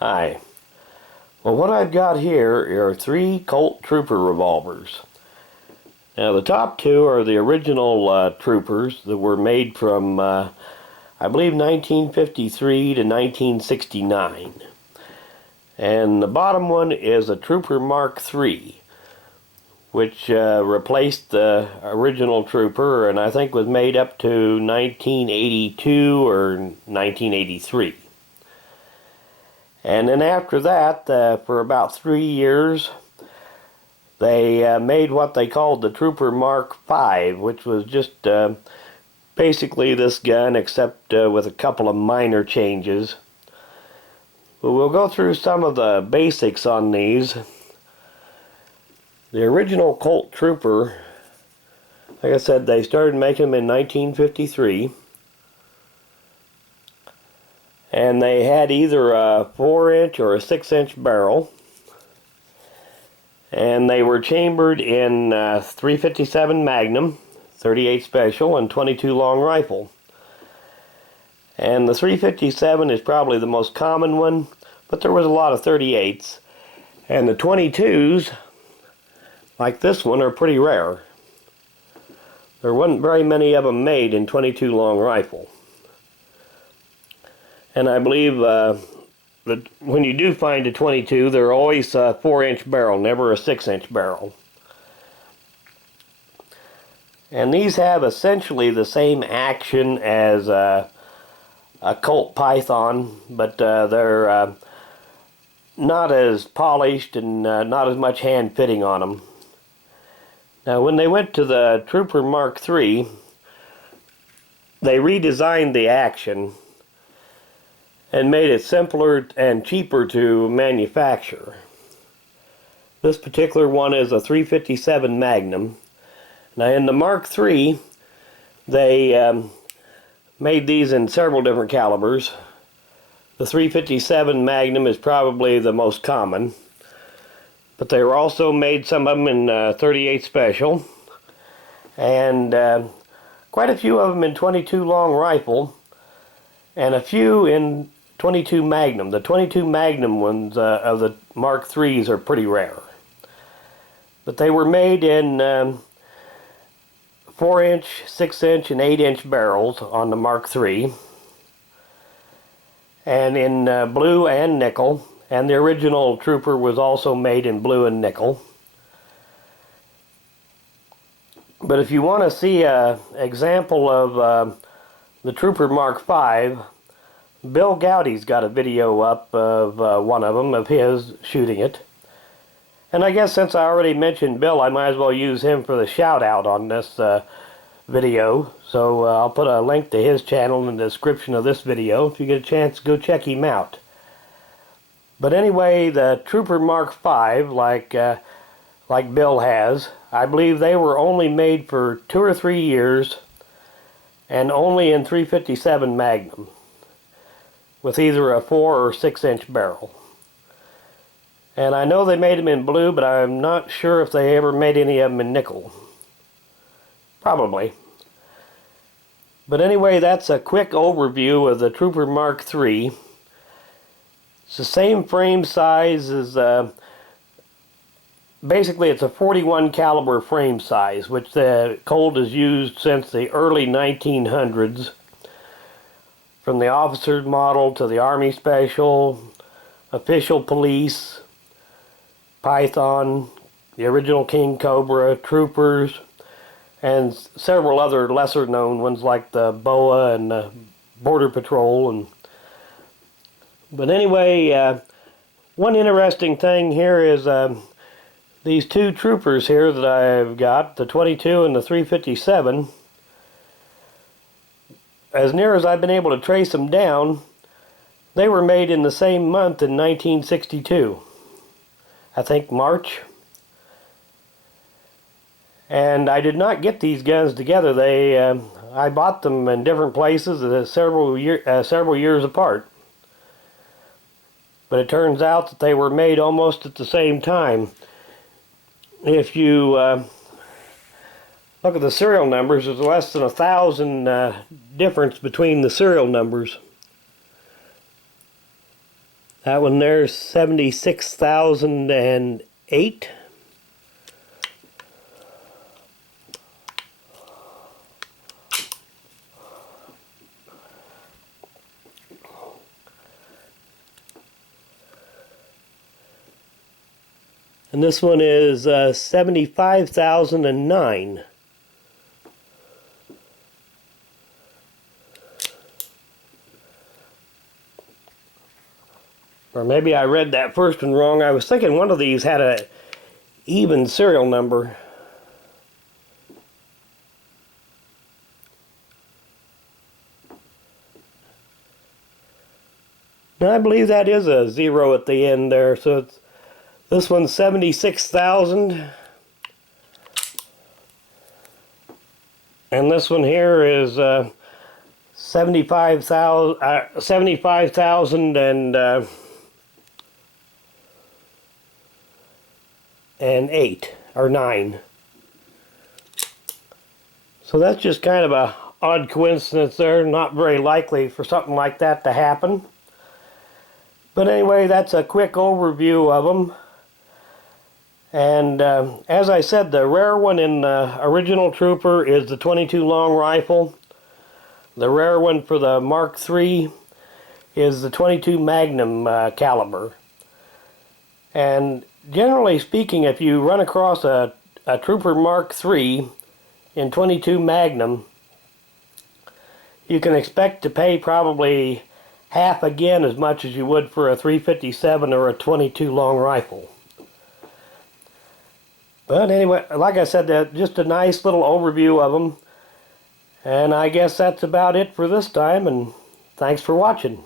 Hi. Well, what I've got here are 3 Colt Trooper revolvers. Now, the top 2 are the original Troopers that were made from, I believe, 1953 to 1969. And the bottom one is a Trooper Mark III, which replaced the original Trooper, and I think was made up to 1982 or 1983. And then after that, for about 3 years, they made what they called the Trooper Mark V, which was just basically this gun, except with a couple of minor changes. But we'll go through some of the basics on these. The original Colt Trooper, like I said, they started making them in 1953. And they had either a 4-inch or a 6-inch barrel. And they were chambered in 357 Magnum, 38 Special, and 22 Long Rifle. And the 357 is probably the most common one, but there was a lot of 38s. And the 22s, like this one, are pretty rare. There wasn't very many of them made in 22 Long Rifle. And I believe that when you do find a 22, they're always a 4-inch barrel, never a 6-inch barrel. And these have essentially the same action as a Colt Python, but they're not as polished and not as much hand fitting on them. Now, when they went to the Trooper Mark III, they redesigned the action and made it simpler and cheaper to manufacture. This particular one is a 357 Magnum. Now, in the Mark III, they made these in several different calibers. The 357 Magnum is probably the most common, but they were also made, some of them, in 38 Special, and quite a few of them in 22 Long Rifle, and a few in 22 Magnum. The 22 Magnum ones of the Mark IIIs are pretty rare. But they were made in 4-inch, 6-inch, and 8-inch barrels on the Mark III. And in blue and nickel. And the original Trooper was also made in blue and nickel. But if you want to see an example of the Trooper Mark V, Bill Gowdy's got a video up of one of them, of his shooting it. And I guess since I already mentioned Bill, I might as well use him for the shout out on this video. So I'll put a link to his channel in the description of this video. If you get a chance, go check him out. But anyway, the Trooper Mark V, like Bill has, I believe they were only made for 2 or 3 years, and only in 357 Magnum, with either a 4 or 6-inch barrel. And I know they made them in blue, but I'm not sure if they ever made any of them in nickel. Probably. But anyway, that's a quick overview of the Trooper Mark III. It's the same frame size as, basically it's a 41 caliber frame size, which the Colt has used since the early 1900s. From the officer's model to the Army Special, Official Police, Python, the original King Cobra, Troopers, and several other lesser known ones like the BOA and the Border Patrol. But anyway, one interesting thing here is these 2 Troopers here that I've got, the 22 and the 357, as near as I've been able to trace them down, they were made in the same month in 1962. I think March. And I did not get these guns together. I bought them in different places several years apart. But it turns out that they were made almost at the same time. If you look at the serial numbers, there's less than 1,000 difference between the serial numbers. That one there's 76,008. And this one is 75,009. Or maybe I read that first one wrong. I was thinking one of these had a even serial number. And I believe that is a 0 at the end there. So it's, this one's 76,000. And this one here is 75,000 and 8 or 9. So that's just kind of a odd coincidence there. Not very likely for something like that to happen. But anyway, that's a quick overview of them. And as I said, the rare one in the original Trooper is the 22 long rifle. The rare one for the Mark III is the 22 Magnum caliber. And generally speaking, if you run across a Trooper Mark III in 22 Magnum, you can expect to pay probably half again as much as you would for a 357 or a 22 long rifle. But anyway, like I said, just a nice little overview of them. And I guess that's about it for this time, and thanks for watching.